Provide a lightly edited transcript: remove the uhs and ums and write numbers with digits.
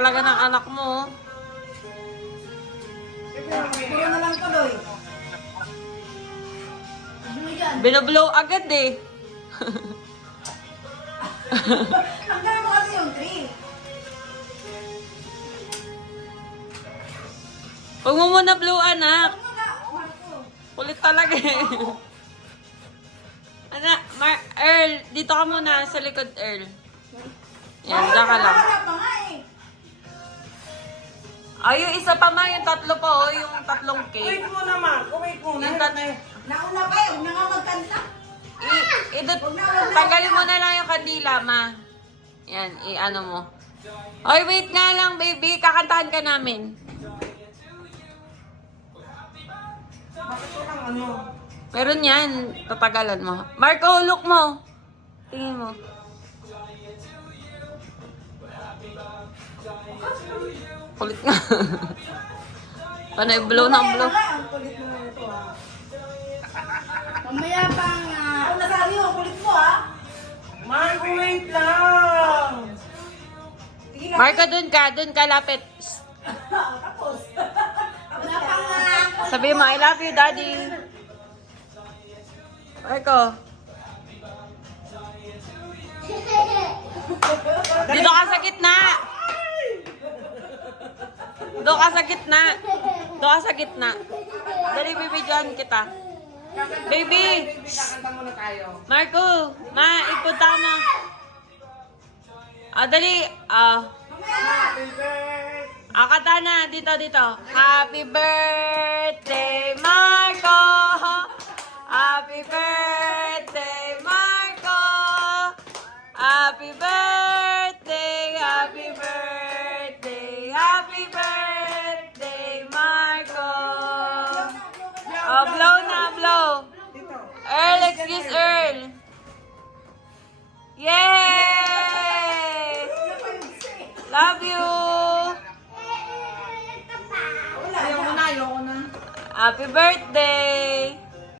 Talaga ng anak mo. Puro na lang tuloy. Ano yan? Binoblow agad eh. Hanggang mo kasi yung 3. Huwag mo muna blow, anak. Ano na? Marco. Kulit talaga eh. Anak, Earl, dito ka muna sa likod, Earl. Yan, dyan ka lang. Wala pa nga eh. Ay, yung isa pa ma, yung tatlo pa oh, yung tatlong Wait cake. muna, Marco. Wait muna. Yung Nauna pa eh. Huwag na nga magkanta. Tanggalin mo na lang yung kandila, ma. Yan, i-ano mo. Oy, wait nga lang, baby. Kakantahan ka namin. Bakit walang ano? Meron yan. Tatagalan mo. Marco, look mo. Tingin mo. Kulit nga. Panay blow ng blow. Ang kulit mo na ito ha. Mamaya pa nga. Ako nasabi yung kulit mo ha. Marco, wait lang. Tingin Marco, dun ka, lapit. Tapos. Wala pa nga. Sabi mo, I love you, daddy. Marco. Dito ka sa gitna. Doon ka sa gitna. Doon ka sa gitna. Dali, bibidyohan kita. Baby! Kakanta muna tayo. Marco! Ma, ipunta na. Dali. Happy birthday. Kanta na. Dito. Happy birthday, Marco! Happy birthday, Marco! Happy birthday, happy birthday, happy birthday, Marco! Oh, blow na, blow. Dito. Earl, excuse Earl. Yay! Love you! Ayoko na. Happy birthday!